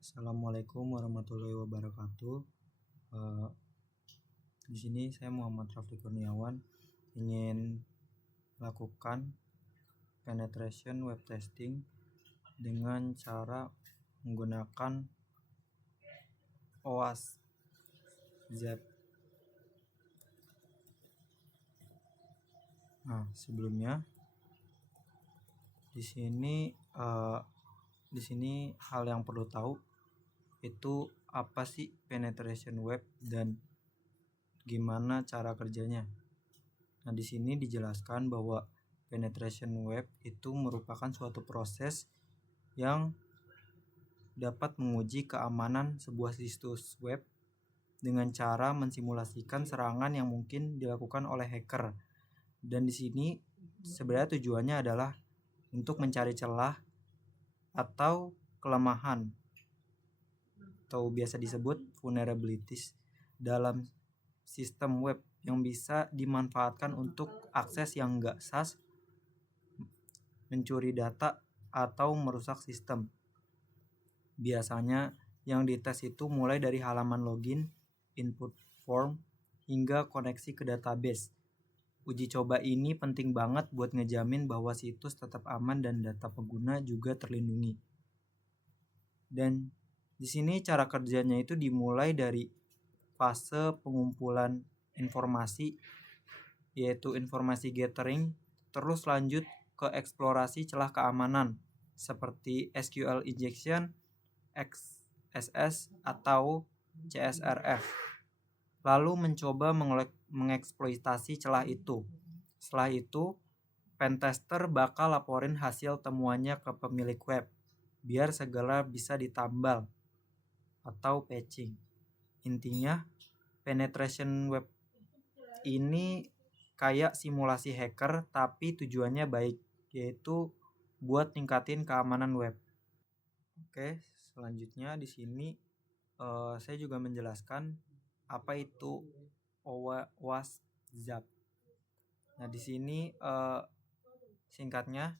Assalamualaikum warahmatullahi wabarakatuh. Eh, di sini saya Muhammad Rafli Kurniawan ingin melakukan penetration web testing dengan cara menggunakan OWASP ZAP. Nah, sebelumnya di sini hal yang perlu tahu itu apa sih penetration web dan gimana cara kerjanya. Nah, di sini dijelaskan bahwa penetration web itu merupakan suatu proses yang dapat menguji keamanan sebuah situs web dengan cara mensimulasikan serangan yang mungkin dilakukan oleh hacker. Dan di sini sebenarnya tujuannya adalah untuk mencari celah atau kelemahan atau biasa disebut vulnerabilities dalam sistem web yang bisa dimanfaatkan untuk akses yang nggak sah, mencuri data, atau merusak sistem. Biasanya yang dites itu mulai dari halaman login, input form, hingga koneksi ke database. Uji coba ini penting banget buat ngejamin bahwa situs tetap aman dan data pengguna juga terlindungi. Dan di sini cara kerjanya itu dimulai dari fase pengumpulan informasi, yaitu informasi gathering, terus lanjut ke eksplorasi celah keamanan seperti SQL injection, XSS, atau CSRF. Lalu mencoba mengeksploitasi celah itu. Setelah itu, pentester bakal laporin hasil temuannya ke pemilik web, biar segera bisa ditambal atau patching. Intinya, penetration web ini kayak simulasi hacker, tapi tujuannya baik, yaitu buat tingkatin keamanan web. Oke, selanjutnya di sini saya juga menjelaskan apa itu OWASP ZAP. Nah, di sini singkatnya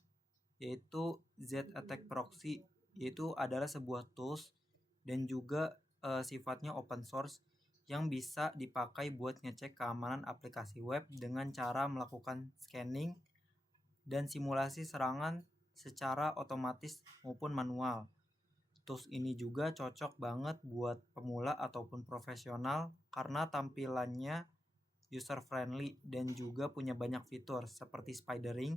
yaitu Z Attack Proxy, yaitu adalah sebuah tools dan juga sifatnya open source yang bisa dipakai buat ngecek keamanan aplikasi web dengan cara melakukan scanning dan simulasi serangan secara otomatis maupun manual. Tools ini juga cocok banget buat pemula ataupun profesional karena tampilannya user friendly dan juga punya banyak fitur seperti spidering,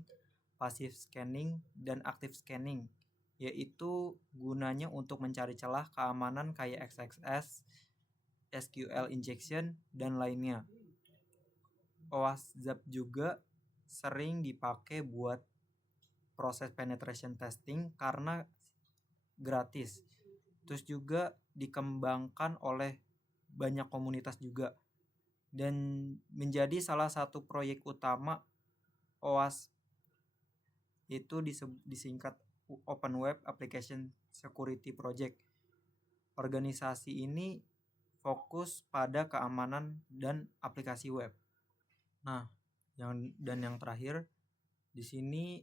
passive scanning, dan active scanning, yaitu gunanya untuk mencari celah keamanan kayak XXS, SQL injection, dan lainnya. OWASP ZAP juga sering dipakai buat proses penetration testing karena gratis. Terus juga dikembangkan oleh banyak komunitas juga dan menjadi salah satu proyek utama OWASP, itu disingkat Open Web Application Security Project. Organisasi ini fokus pada keamanan dan aplikasi web. Nah, yang terakhir di sini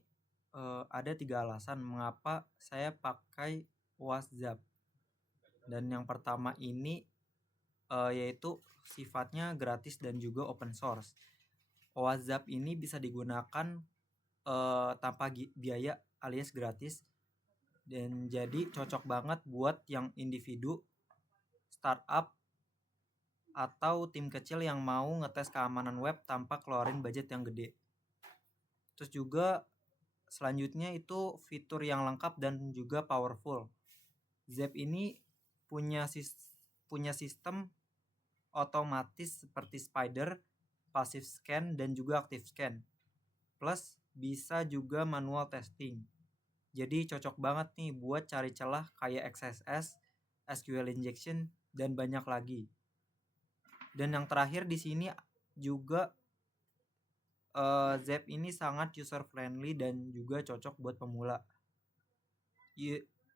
ada 3 alasan mengapa saya pakai OWASP ZAP. Dan yang pertama ini yaitu sifatnya gratis dan juga open source. OWASP ZAP ini bisa digunakan tanpa biaya alias gratis dan jadi cocok banget buat yang individu, startup, atau tim kecil yang mau ngetes keamanan web tanpa keluarin budget yang gede. Terus juga selanjutnya itu fitur yang lengkap dan juga powerful. ZAP ini punya sistem otomatis seperti spider, passive scan, dan juga active scan. Plus bisa juga manual testing. Jadi cocok banget nih buat cari celah kayak XSS, SQL injection, dan banyak lagi. Dan yang terakhir di sini juga ZAP ini sangat user friendly dan juga cocok buat pemula.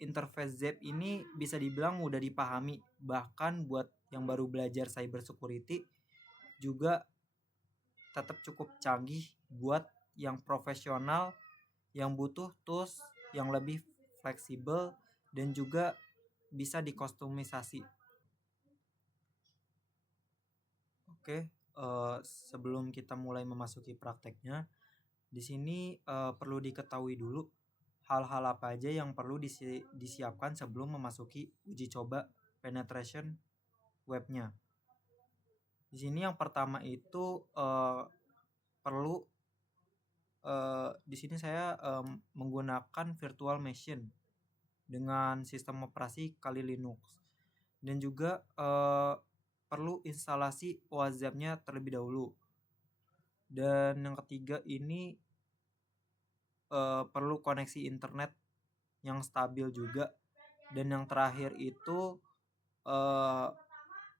Interface ZAP ini bisa dibilang mudah dipahami, bahkan buat yang baru belajar cyber security juga tetap cukup canggih buat yang profesional yang butuh tools yang lebih fleksibel dan juga bisa dikustomisasi. Oke, sebelum kita mulai memasuki prakteknya, di sini perlu diketahui dulu hal-hal apa aja yang perlu disiapkan sebelum memasuki uji coba penetration webnya. Di sini yang pertama itu perlu di sini saya menggunakan virtual machine dengan sistem operasi Kali Linux, dan juga perlu instalasi WhatsApp-nya terlebih dahulu. Dan yang ketiga ini perlu koneksi internet yang stabil juga. Dan yang terakhir itu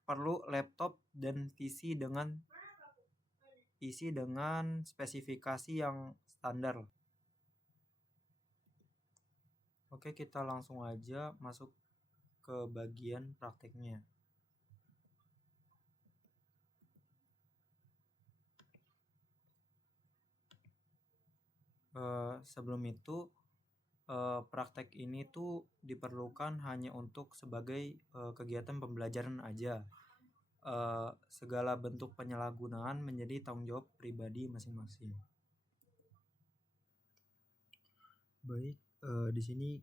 perlu laptop dan PC dengan spesifikasi yang standar. Oke, kita langsung aja masuk ke bagian prakteknya. Sebelum itu praktek ini tuh diperlukan hanya untuk sebagai kegiatan pembelajaran aja. Segala bentuk penyalahgunaan menjadi tanggung jawab pribadi masing-masing. Baik, di sini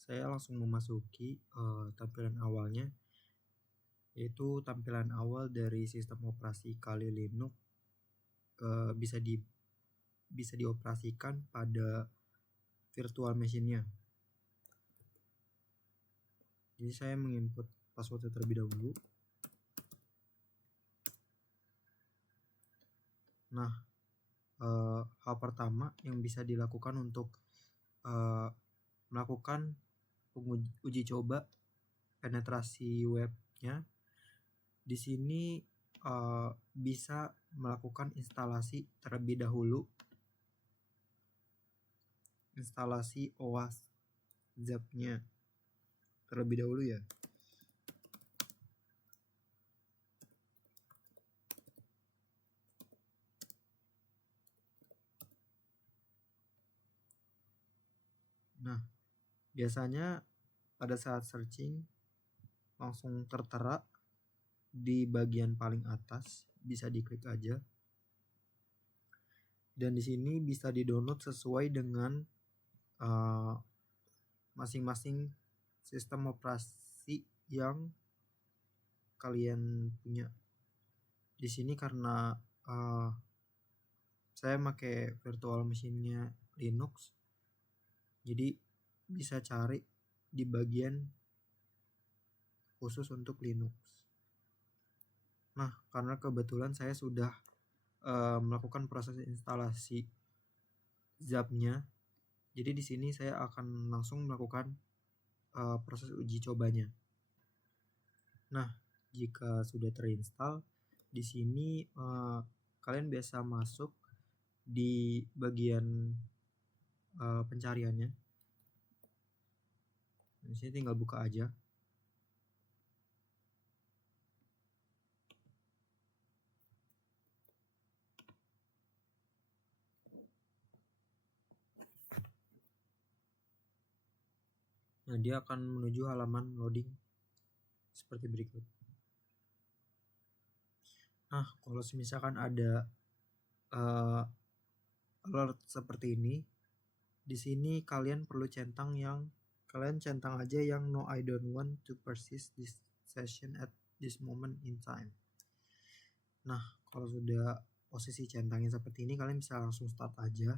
saya langsung memasuki tampilan awalnya, yaitu tampilan awal dari sistem operasi Kali Linux bisa dioperasikan pada virtual machine-nya. Jadi saya menginput password terlebih dahulu. Nah, hal pertama yang bisa dilakukan untuk melakukan uji coba penetrasi webnya, di sini bisa melakukan instalasi terlebih dahulu, instalasi WhatsApp-nya terlebih dahulu ya. Nah, biasanya pada saat searching langsung tertera di bagian paling atas, bisa diklik aja. Dan di sini bisa di-download sesuai dengan masing-masing sistem operasi yang kalian punya. Di sini karena saya pakai virtual machine-nya Linux, jadi bisa cari di bagian khusus untuk Linux. Nah, karena kebetulan saya sudah melakukan proses instalasi ZAP-nya, jadi di sini saya akan langsung melakukan proses uji cobanya. Nah, jika sudah terinstall, di sini kalian biasa masuk di bagian pencariannya. Di sini tinggal buka aja. Nah, dia akan menuju halaman loading seperti berikut. Nah, kalau misalkan ada alert seperti ini, di sini kalian perlu centang aja yang no, I don't want to persist this session at this moment in time. Nah, kalau sudah posisi centangnya seperti ini, kalian bisa langsung start aja.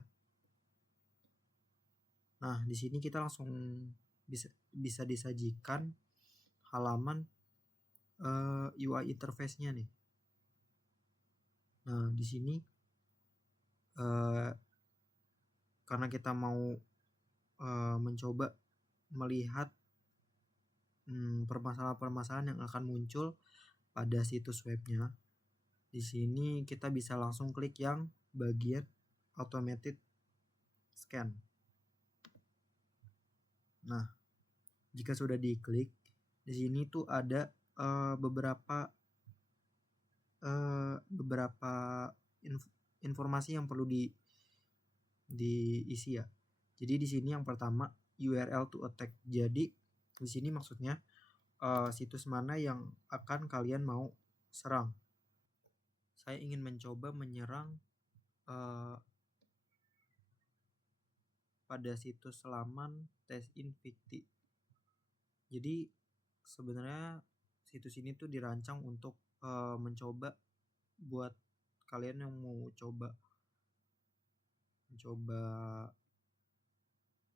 Nah, di sini kita langsung bisa disajikan halaman UI interface-nya nih. Nah, di sini karena kita mau mencoba melihat permasalahan-permasalahan yang akan muncul pada situs webnya, di sini kita bisa langsung klik yang bagian automated scan. Nah, jika sudah diklik, di sini tuh ada beberapa informasi yang perlu diisi ya. Jadi di sini yang pertama URL to attack. Jadi Di sini maksudnya situs mana yang akan kalian mau serang. Saya ingin mencoba menyerang pada situs halaman TestInfecti. Jadi sebenarnya situs ini tuh dirancang untuk mencoba buat kalian yang mau mencoba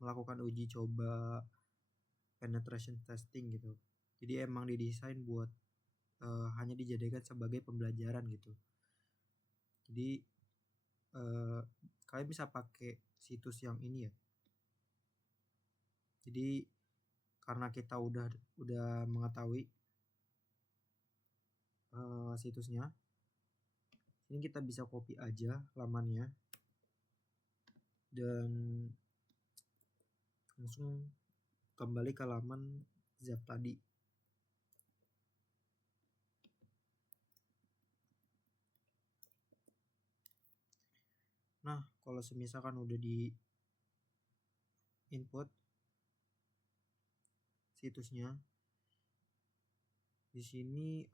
melakukan uji coba penetration testing gitu. Jadi emang didesain buat hanya dijadikan sebagai pembelajaran gitu. Jadi kalian bisa pakai situs yang ini ya. Jadi karena kita udah mengetahui situsnya, ini kita bisa copy aja lamannya dan langsung kembali ke laman Zap tadi. Nah, kalau semisalkan udah di input situsnya, di sini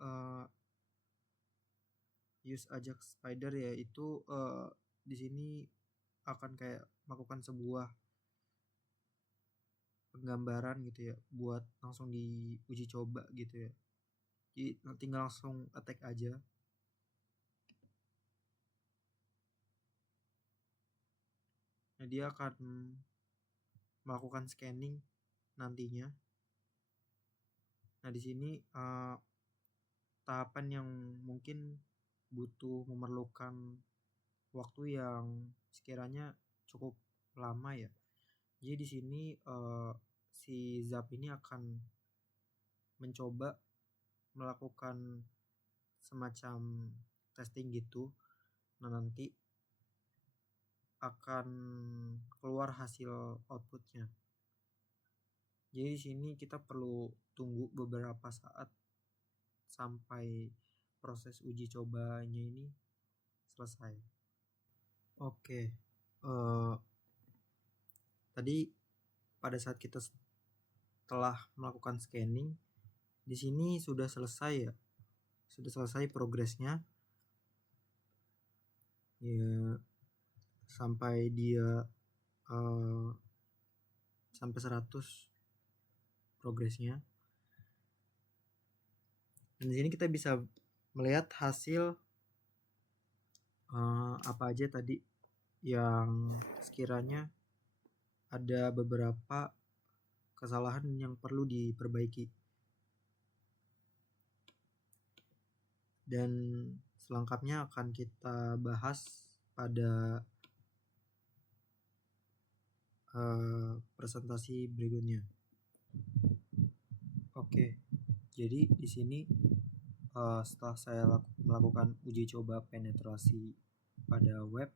use Ajax Spider ya, itu di sini akan kayak melakukan sebuah penggambaran gitu ya buat langsung diuji coba gitu ya. Jadi tinggal langsung attack aja. Nah, dia akan melakukan scanning nantinya. Nah, di sini tahapan yang mungkin memerlukan waktu yang sekiranya cukup lama ya. Jadi di sini si Zap ini akan mencoba melakukan semacam testing gitu. Nah, nanti akan keluar hasil outputnya. Jadi di sini kita perlu tunggu beberapa saat sampai proses uji cobanya ini selesai. Oke, tadi pada saat kita telah melakukan scanning, di sini sudah selesai ya, sudah selesai progresnya. Ya, sampai dia sampai 100 progresnya. Dan di sini kita bisa melihat hasil apa aja tadi yang sekiranya ada beberapa kesalahan yang perlu diperbaiki. Dan selengkapnya akan kita bahas pada presentasi berikutnya. Oke, jadi di sini setelah saya melakukan uji coba penetrasi pada web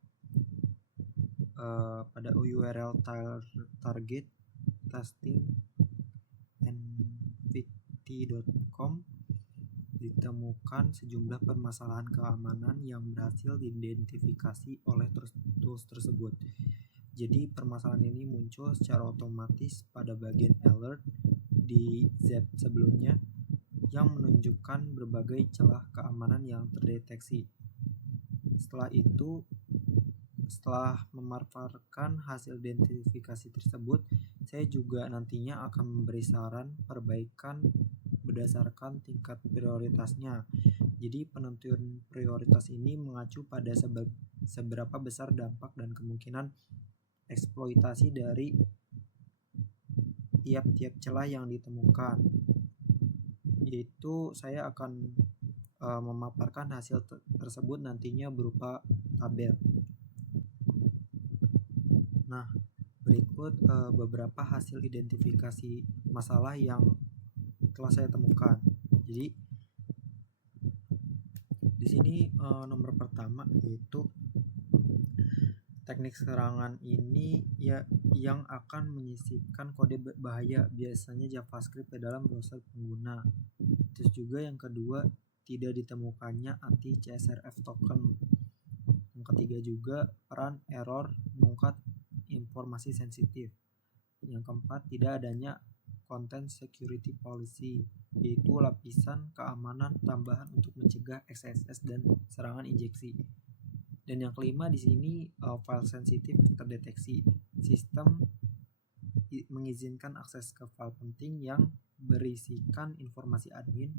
pada URL target testing.nvt.com, ditemukan sejumlah permasalahan keamanan yang berhasil diidentifikasi oleh tools tersebut. Jadi permasalahan ini muncul secara otomatis pada bagian alert di Zap sebelumnya yang menunjukkan berbagai celah keamanan yang terdeteksi. Setelah itu, setelah memaparkan hasil identifikasi tersebut, saya juga nantinya akan memberi saran perbaikan berdasarkan tingkat prioritasnya. Jadi penentuan prioritas ini mengacu pada seberapa besar dampak dan kemungkinan eksploitasi dari tiap-tiap celah yang ditemukan. Yaitu saya akan memaparkan hasil tersebut nantinya berupa tabel. Nah, berikut beberapa hasil identifikasi masalah yang telah saya temukan. Jadi di sini nomor pertama yaitu teknik serangan ini ya yang akan menyisipkan kode bahaya, biasanya JavaScript ke dalam browser pengguna. Terus juga yang kedua, tidak ditemukannya anti CSRF token. Yang ketiga juga peran error mengungkap informasi sensitif. Yang keempat, tidak adanya Content Security Policy, yaitu lapisan keamanan tambahan untuk mencegah XSS dan serangan injeksi. Dan yang kelima di sini file sensitif terdeteksi. Sistem mengizinkan akses ke file penting yang berisikan informasi admin,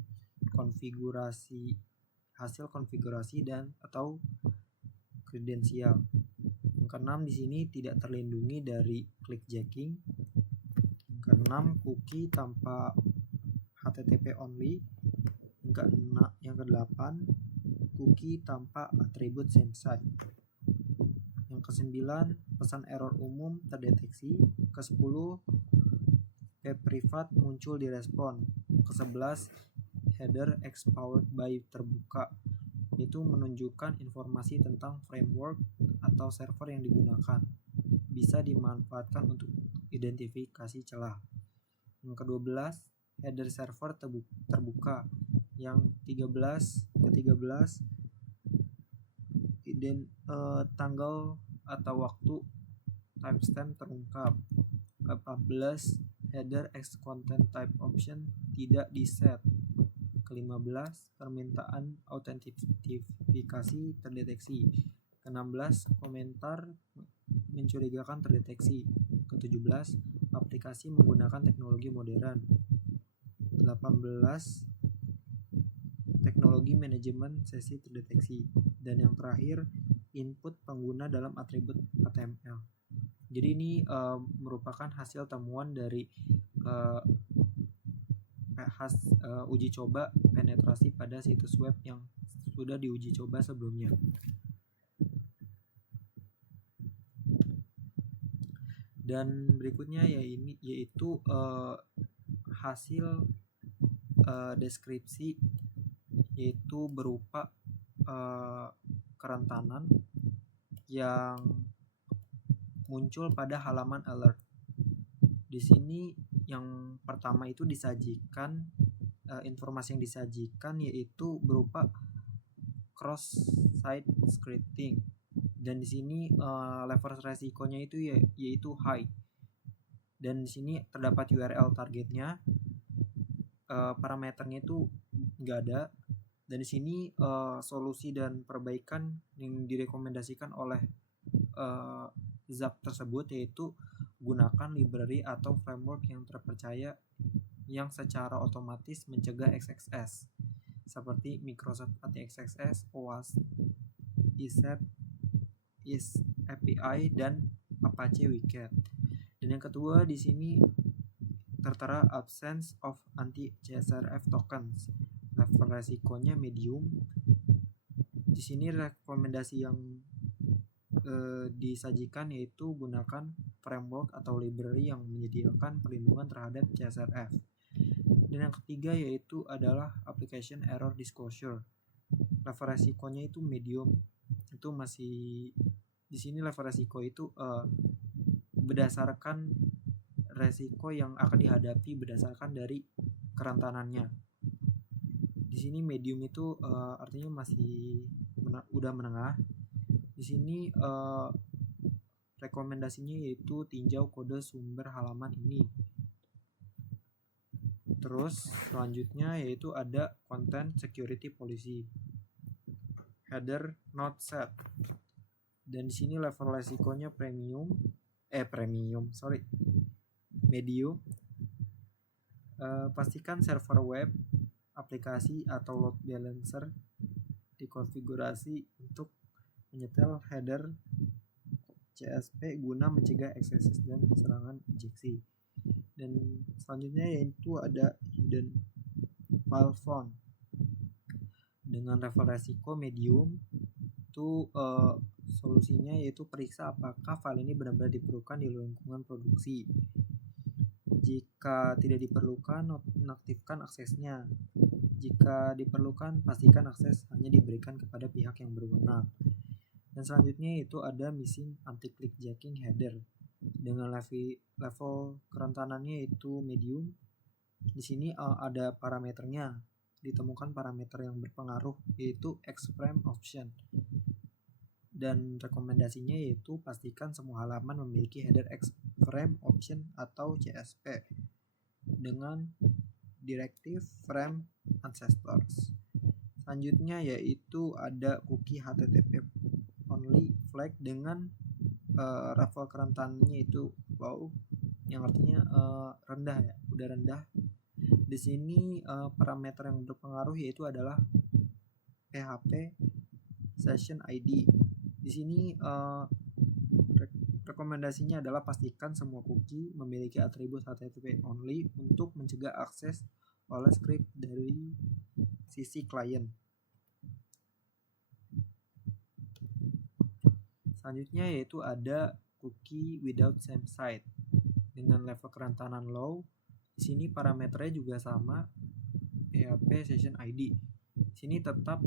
hasil konfigurasi dan atau kredensial. Yang keenam di sini tidak terlindungi dari clickjacking. Yang keenam cookie tanpa HTTP only. Yang kedelapan cookie tanpa atribut same site. Yang kesembilan pesan error umum terdeteksi. Kesepuluh web privat muncul di respon. Kesebelas header X powered by terbuka, itu menunjukkan informasi tentang framework atau server yang digunakan, bisa dimanfaatkan untuk identifikasi celah. Yang ke-12 header server terbuka. Yang ke-13 tanggal atau waktu timestamp terungkap. 14 header X content type option tidak diset. Ke-15 permintaan autentifikasi terdeteksi. Ke-16 komentar mencurigakan terdeteksi. Ke-17 aplikasi menggunakan teknologi modern. 18 teknologi manajemen sesi terdeteksi. Dan yang terakhir input pengguna dalam atribut HTML. Jadi ini merupakan hasil temuan dari uji coba penetrasi pada situs web yang sudah diuji coba sebelumnya. Dan berikutnya yaitu hasil deskripsi, yaitu berupa kerentanan yang muncul pada halaman alert. Di sini yang pertama itu disajikan informasi yang disajikan yaitu berupa cross-site scripting, dan di sini level resikonya itu yaitu high. Dan di sini terdapat URL targetnya, parameternya itu nggak ada. Dan di sini solusi dan perbaikan yang direkomendasikan oleh ZAP tersebut yaitu gunakan library atau framework yang terpercaya yang secara otomatis mencegah XXS seperti Microsoft ATXXS, OWASP, ISAP, API, dan Apache Wicket. Dan yang kedua di sini tertera absence of anti-CSRF tokens. Level resikonya medium. Di sini rekomendasi yang disajikan yaitu gunakan framework atau library yang menyediakan perlindungan terhadap CSRF. Dan yang ketiga yaitu adalah application error disclosure. Level resikonya itu medium. Itu masih di sini level resiko itu berdasarkan resiko yang akan dihadapi berdasarkan dari kerentanannya. Di sini medium itu artinya masih udah menengah. Di sini rekomendasinya yaitu tinjau kode sumber halaman ini. Terus selanjutnya yaitu ada content security policy. Header not set. Dan di sini level resikonya medium. Pastikan server web, aplikasi atau load balancer dikonfigurasi untuk menyetel header CSP guna mencegah XSS dan serangan injeksi. Dan selanjutnya yaitu ada hidden file font. Dengan level resiko medium itu solusinya yaitu periksa apakah file ini benar-benar diperlukan di lingkungan produksi. Jika tidak diperlukan, nonaktifkan aksesnya. Jika diperlukan, pastikan akses hanya diberikan kepada pihak yang berwenang. Dan selanjutnya itu ada missing anti-clickjacking header. Dengan level kerentanannya itu medium. Di sini ada parameternya. Ditemukan parameter yang berpengaruh yaitu X-frame option. Dan rekomendasinya yaitu pastikan semua halaman memiliki header X-frame option atau CSP. dengan directive frame ancestors. Selanjutnya yaitu ada cookie HTTP only flag dengan level kerentanannya itu low, yang artinya rendah ya, udah rendah. Di sini parameter yang berpengaruh yaitu adalah PHP session ID. Di sini rekomendasinya adalah pastikan semua cookie memiliki atribut HTTP only untuk mencegah akses oleh script dari sisi klien. Selanjutnya yaitu ada cookie without same site dengan level kerentanan low. Di sini parameternya juga sama, PHP session ID. Di sini tetap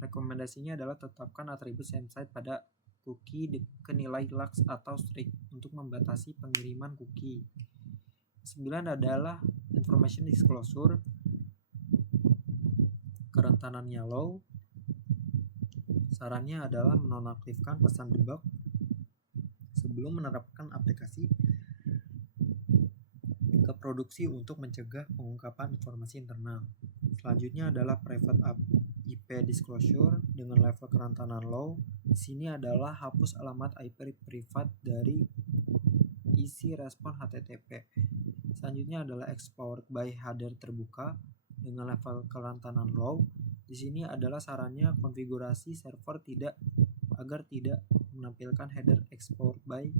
rekomendasinya adalah tetapkan atribut same site pada cookie ke nilai lux atau strict untuk membatasi pengiriman cookie. 9 adalah information disclosure, kerentanannya low. Sarannya adalah menonaktifkan pesan debug sebelum menerapkan aplikasi ke produksi untuk mencegah pengungkapan informasi internal. Selanjutnya adalah private IP disclosure dengan level kerentanan low. Di sini adalah hapus alamat IP privat dari isi respon HTTP. Selanjutnya adalah export by header terbuka dengan level kerentanan low. Di sini adalah sarannya konfigurasi server agar tidak menampilkan header export by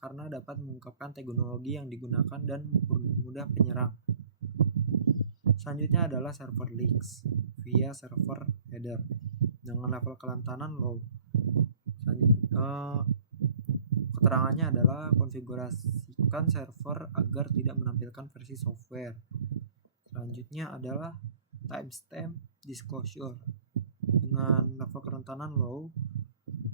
karena dapat mengungkapkan teknologi yang digunakan dan mempermudah penyerang. Selanjutnya adalah server leaks via server header dengan level kerentanan low. Keterangannya adalah konfigurasikan server agar tidak menampilkan versi software. Selanjutnya adalah timestamp disclosure dengan level kerentanan low.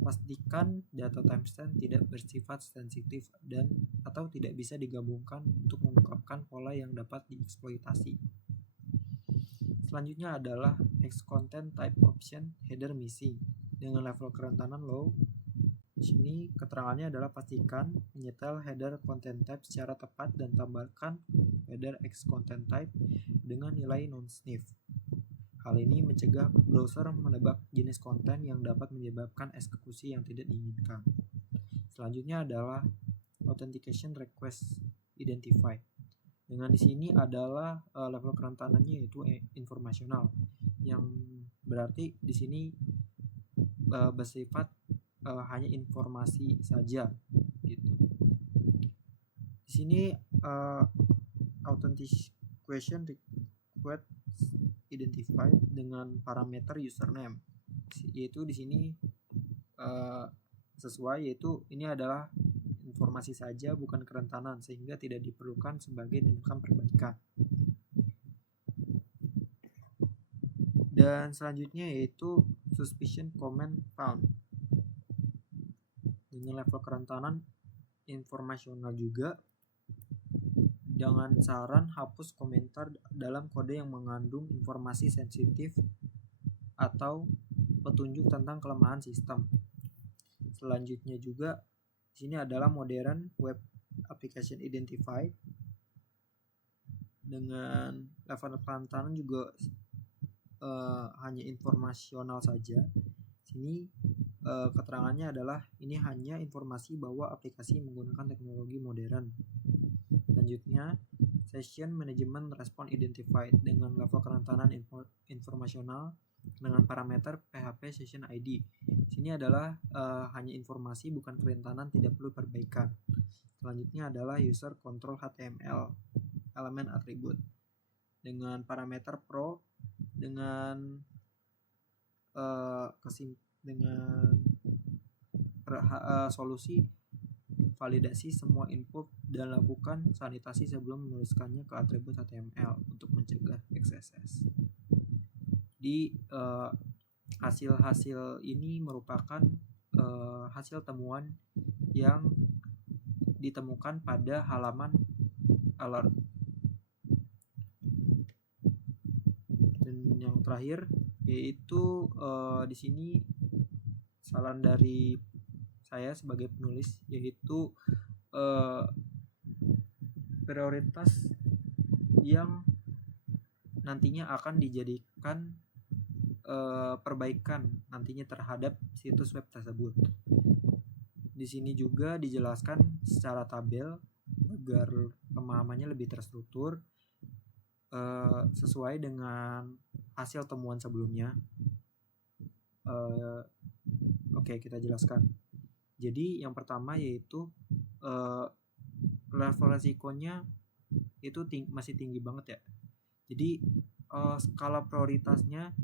Pastikan data timestamp tidak bersifat sensitif dan atau tidak bisa digabungkan untuk mengungkapkan pola yang dapat dieksploitasi. Selanjutnya adalah X-Content Type Option Header Missing dengan level kerentanan low. Di sini keterangannya adalah pastikan menyetel header content type secara tepat dan tambahkan header X-Content Type dengan nilai non-sniff. Hal ini mencegah browser menebak jenis konten yang dapat menyebabkan eksekusi yang tidak diinginkan. Selanjutnya adalah Authentication Request Identified. Dengan di sini adalah level kerentanannya yaitu informasional, yang berarti di sini bersifat hanya informasi saja gitu. Di sini Authentication Request Identified dengan parameter username, yaitu di sini sesuai, yaitu ini adalah informasi saja bukan kerentanan sehingga tidak diperlukan sebagai tindakan perbaikan. Dan selanjutnya yaitu suspicion comment found dengan level kerentanan informasional juga, dengan saran hapus komentar dalam kode yang mengandung informasi sensitif atau petunjuk tentang kelemahan sistem. Selanjutnya juga di sini adalah Modern Web Application Identified dengan level kerentanan juga hanya informasional saja. Sini keterangannya adalah ini hanya informasi bahwa aplikasi menggunakan teknologi modern. Selanjutnya Session Management Response Identified dengan level kerentanan informasional dengan parameter PHP Session ID. Sini adalah hanya informasi bukan kerentanan, tidak perlu perbaikan. Selanjutnya adalah User Control HTML Element Attribute dengan parameter Pro dengan solusi validasi semua input dan lakukan sanitasi sebelum menuliskannya ke atribut HTML untuk mencegah XSS. Di hasil-hasil ini merupakan hasil temuan yang ditemukan pada halaman alert. Dan yang terakhir yaitu di sini saran dari saya sebagai penulis, yaitu prioritas yang nantinya akan dijadikan perbaikan nantinya terhadap situs web tersebut. Di sini juga dijelaskan secara tabel agar pemahamannya lebih terstruktur sesuai dengan hasil temuan sebelumnya. Oke, kita jelaskan. Jadi yang pertama yaitu level resikonya itu masih tinggi banget ya. Jadi skala prioritasnya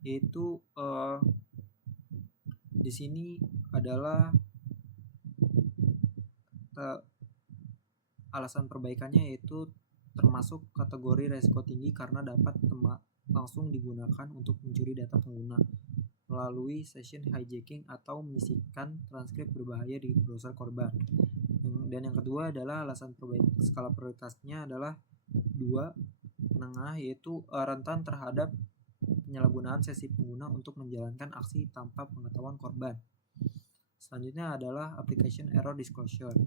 yaitu di sini adalah alasan perbaikannya yaitu termasuk kategori resiko tinggi karena dapat langsung digunakan untuk mencuri data pengguna melalui session hijacking atau menyisipkan transkrip berbahaya di browser korban. Dan yang kedua adalah alasan skala prioritasnya adalah 2 menengah, yaitu rentan terhadap penyalahgunaan sesi pengguna untuk menjalankan aksi tanpa pengetahuan korban. Selanjutnya adalah application error disclosure.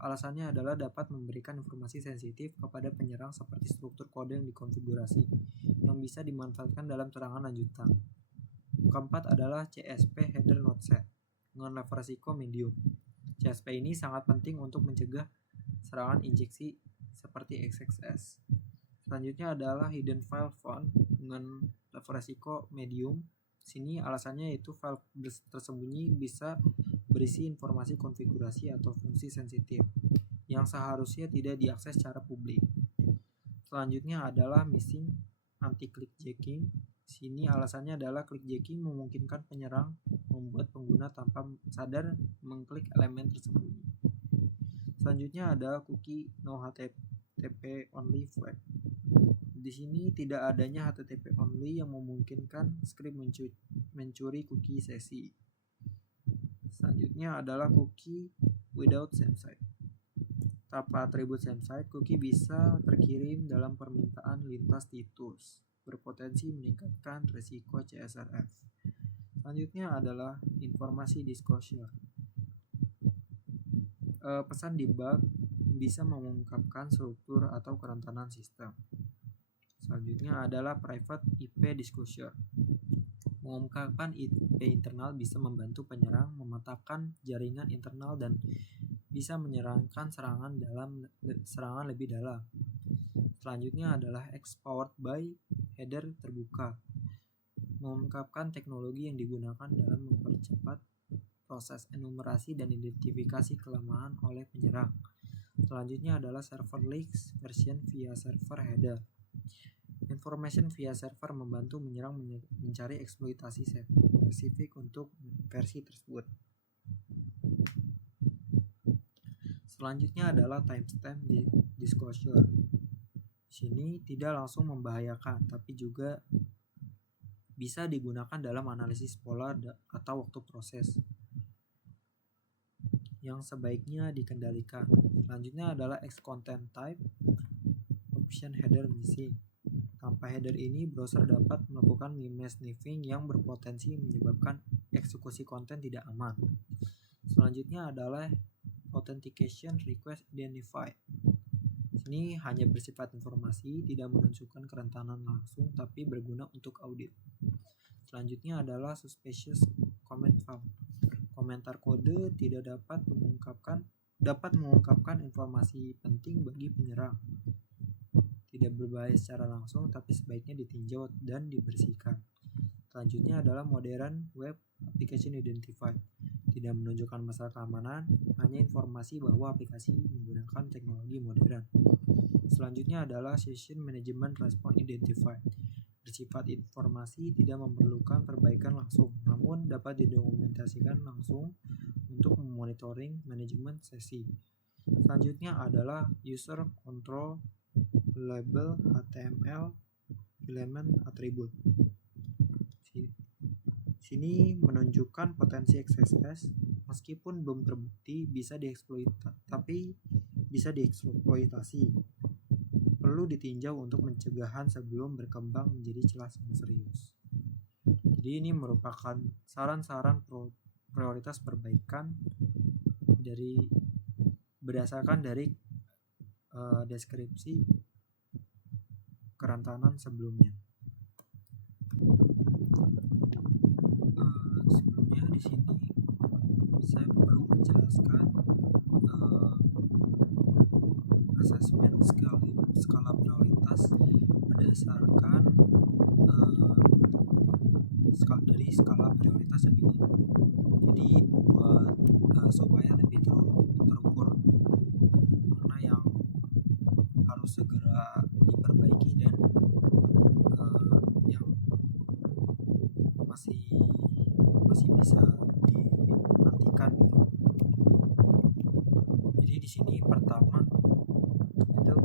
Alasannya adalah dapat memberikan informasi sensitif kepada penyerang seperti struktur kode yang dikonfigurasi yang bisa dimanfaatkan dalam serangan lanjutan. Keempat adalah CSP header not set dengan level risiko medium. CSP ini sangat penting untuk mencegah serangan injeksi seperti XXS. Selanjutnya adalah hidden file found dengan level resiko medium. Sini alasannya yaitu file tersembunyi bisa berisi informasi konfigurasi atau fungsi sensitif yang seharusnya tidak diakses secara publik. Selanjutnya adalah missing anti-clickjacking. Sini alasannya adalah clickjacking memungkinkan penyerang membuat pengguna tanpa sadar mengklik elemen tersembunyi. Selanjutnya ada cookie no HTTP only flag. Di sini tidak adanya HTTP only yang memungkinkan script mencuri cookie sesi. Selanjutnya adalah cookie without samesite. Tanpa atribut samesite, cookie bisa terkirim dalam permintaan lintas situs, berpotensi meningkatkan risiko CSRF. Selanjutnya adalah informasi disclosure. Pesan debug bisa mengungkapkan struktur atau kerentanan sistem. Selanjutnya adalah private IP disclosure. Mengungkapkan IP internal bisa membantu penyerang memetakan jaringan internal dan bisa menyerangkan serangan lebih dalam. Selanjutnya adalah X-powered by header terbuka. Mengungkapkan teknologi yang digunakan dalam mempercepat proses enumerasi dan identifikasi kelemahan oleh penyerang. Selanjutnya adalah server leaks version via server header. Information via server membantu menyerang mencari eksploitasi spesifik untuk versi tersebut. Selanjutnya adalah timestamp disclosure. Sini tidak langsung membahayakan, tapi juga bisa digunakan dalam analisis pola atau waktu proses yang sebaiknya dikendalikan. Selanjutnya adalah X content type option header missing. Tanpa header ini, browser dapat melakukan image sniffing yang berpotensi menyebabkan eksekusi konten tidak aman. Selanjutnya adalah authentication request identified. Ini hanya bersifat informasi, tidak menunjukkan kerentanan langsung, tapi berguna untuk audit. Selanjutnya adalah suspicious comment found. Komentar kode tidak dapat mengungkapkan informasi penting bagi penyerang. Tidak berbahaya secara langsung, tapi sebaiknya ditinjau dan dibersihkan. Selanjutnya adalah modern web application identified. Tidak menunjukkan masalah keamanan, hanya informasi bahwa aplikasi menggunakan teknologi modern. Selanjutnya adalah session management response identified. Bersifat informasi, tidak memerlukan perbaikan langsung, namun dapat didokumentasikan langsung untuk memonitoring manajemen sesi. Selanjutnya adalah user control label HTML element attribute. Sini menunjukkan potensi XSS meskipun belum terbukti bisa dieksploitasi. Perlu ditinjau untuk pencegahan sebelum berkembang menjadi celah yang serius. Jadi ini merupakan saran-saran prioritas perbaikan berdasarkan dari deskripsi kerentanan sebelumnya. Sebelumnya di sini saya perlu menjelaskan asesmen skala prioritas berdasarkan dari skala prioritas yang ini. Jadi buat supaya lebih terukur mana yang harus segera diperbaiki dan yang masih bisa dinantikan gitu. Jadi di sini pertama itu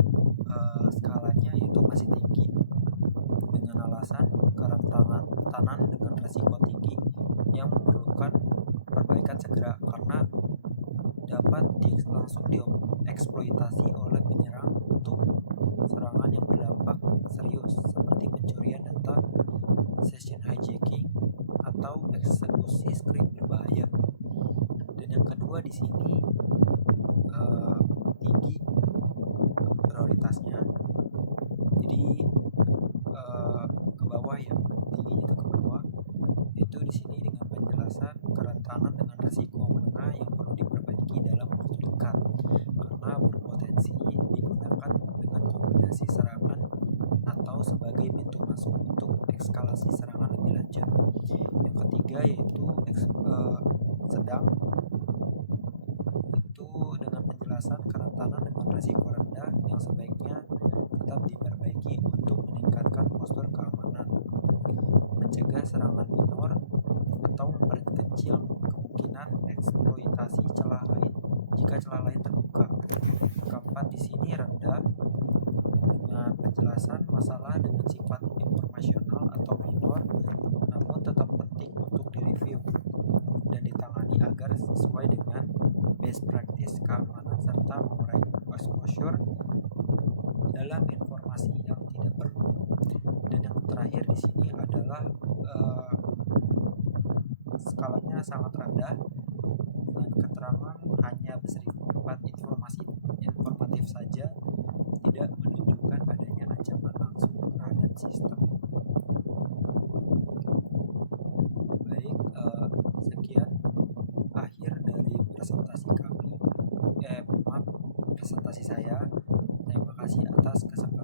skalanya itu masih tinggi dengan alasan kerentanan dengan risiko tinggi yang memerlukan perbaikan segera karena dapat langsung dieksploitasi oleh penyerang untuk serangan yang berdampak serius seperti pencurian data, session hijacking, atau eksekusi skrip berbahaya. Dan yang kedua di sini tinggi prioritasnya, jadi ke bawah ya, tingginya itu ke bawah. Itu di sini dengan penjelasan kerentanan dengan risiko menengah yang perlu diperbaiki dalam waktu dekat karena berpotensi digunakan dengan kombinasi serangan atau sebagai pintu masuk untuk eskalasi serangan lebih lanjut. Yang ketiga yaitu sedang, itu dengan penjelasan kerentanan dengan risiko rendah yang sebaiknya tetap diperbaiki untuk meningkatkan postur keamanan, mencegah serangan minor, atau memperkecil kemungkinan eksploitasi celah lain jika celah lain terbuka. Keempat di sini rendah dengan penjelasan masalah dengan sifat informasional atau minor namun tetap penting untuk direview dan ditangani agar sesuai dengan best practice keamanan serta mengurangi exposure dalam informasi yang tidak perlu. Dan yang terakhir di sini adalah skalanya sangat rendah dengan keterangan hanya bersifat informatif saja, tidak menunjukkan adanya ancaman langsung terhadap sistem. Baik, sekian akhir dari presentasi saya. Terima kasih atas kesempatan